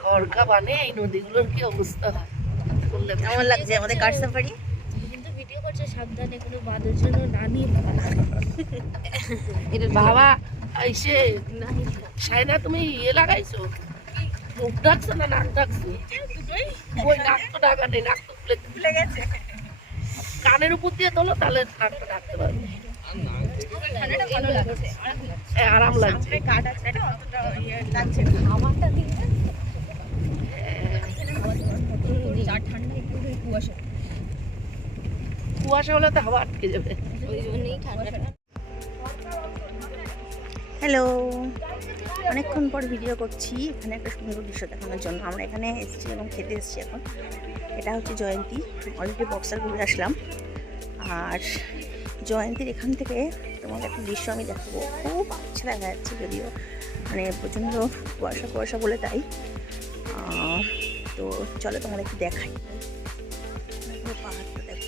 সরকা বানে এই নদীগুলোর কি অবস্থা? হয় কেমন লাগছে? আমাদের কার সাফারি করছে সাবধানে কোনো বাদের জন্য না নিয়ে বাবা এসে সাইনা তুমি ইয়ে লাগাইছো? মুখ ডাকছো না নাক ডাকছো ওই নাক তো ডাকা নেই নাক তো খুলে গেছে। কানের উপর দিয়ে তোলো তাহলে নাকটা ডাকতে পারবে। হ্যাঁ, আরাম লাগছে। কাট আছে এটা অতটা ইয়ে লাগছে না। আমারটা দিন যা ঠান্ডা একটু কুয়াশা। কুয়াশা হলে তো হাওয়া আটকে যাবে। ওই জন্যই ঠান্ডাটা। হ্যালো। অনেকক্ষণ পর ভিডিও করছি। এখানে একটা সুন্দর দৃশ্য দেখানোর জন্য। আমরা এখানে এসেছি এবং খেতে এসেছি এখন। এটা হচ্ছে জয়ন্তী। অলরেডি বক্সার ঘুরে আসলাম। আর জয়ন্তীর এখান থেকে তোমাকে একটা দৃশ্য আমি দেখাবো। খুব আচ্ছা দেখা যাচ্ছে যদিও। মানে প্রচণ্ড কুয়াশা কুয়াশা বলে তাই। তো চলো তোমার একটু দেখাই। পাহাড়টা দেখো।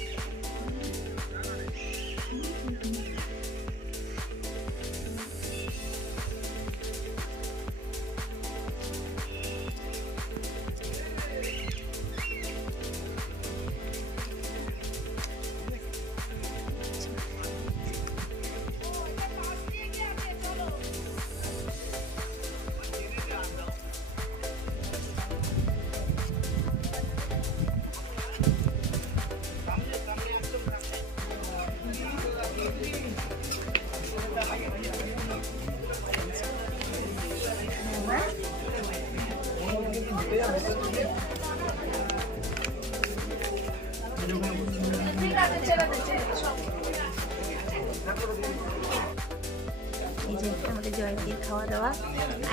এই যে আমাদের জয়ন্তীর খাওয়া দাওয়া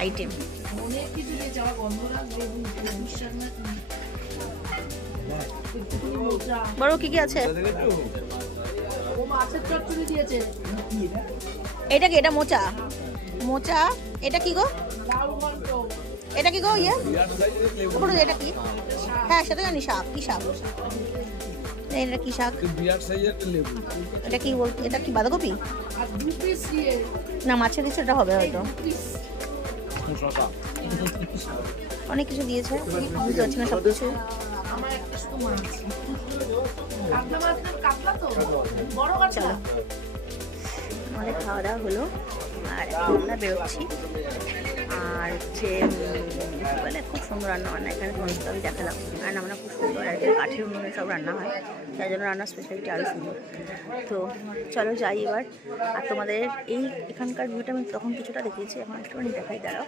আইটেম বড় কি কি আছে? এটা কি, এটা মোচা? মোচা, এটা কি গো? এটা কি গো ইয়ে? ওপরে এটা কি? হ্যাঁ সেটা জানি শাক কি শাক? এটা কি শাক? এটা কি বল এটা কি বাঁধাকপি? না মাছের কিছু এটা হবে হয়তো। অনেক কিছু দিয়েছে বুঝতে পারছি না সব কিছু। আমাদের খাওয়া দাওয়া হলো। আর আমরা বেরোচ্ছি। আর হচ্ছে বলে খুব সুন্দর রান্না বান্না, এখানে তোমাদের আমি দেখালাম। রান্না আমরা খুব সুন্দর আর কাঠের উনুনে সব রান্না হয়, তাই জন্য রান্নার স্পেশালিটি আরও সুন্দর। তো চলো যাই এবার। আর তোমাদের এই এখানকার ভিউটা আমি তখন কিছুটা দেখিয়েছি, এখন একটুখানি দেখাই, দাঁড়াও।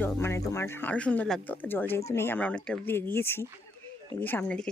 জল মানে তোমার আরও সুন্দর লাগতো। তো জল যেহেতু নেই, আমরা অনেকটা এগিয়েছি এগিয়ে সামনের দিকে